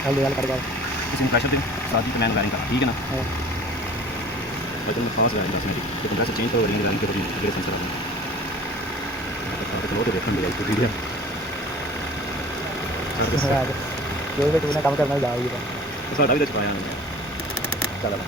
ਹਲਦੀ ਵਾਲ ਕੱਢ ਗਿਆ ਤੁਸੀਂ ਪ੍ਰੈਸ਼ਰ ਦਿਓ ਸਾਥ ਹੀ ਮੈਂ ਵਾਇਰਿੰਗ ਕਰਾਂ ਠੀਕ ਹੈ ਨਾ ਮੈਂ ਫਾਸਟ ਵਾਇਰਿੰਗ ਦੱਸਣਾ ਤੇ ਕੰਪਰੈਸਰ ਚੇਂਜ ਕਰੋ ਵਾਇਰਿੰਗ ਤੇ ਬੜੀ ਜਿਹੜੇ ਸੈਂਸਰ ਆ ਉਹ ਤੇ ਦੇਖਣ ਦੇ ਆਈ ਵੀਡੀਓ ਜੋ ਵੀ ਤੂੰ ਨਾ ਕੰਮ ਕਰਨਾ ਜਾ ਹੀ ਸਾਡਾ ਵੀ ਤਾਂ ਚੁਕਾਇਆ ਚੱਲ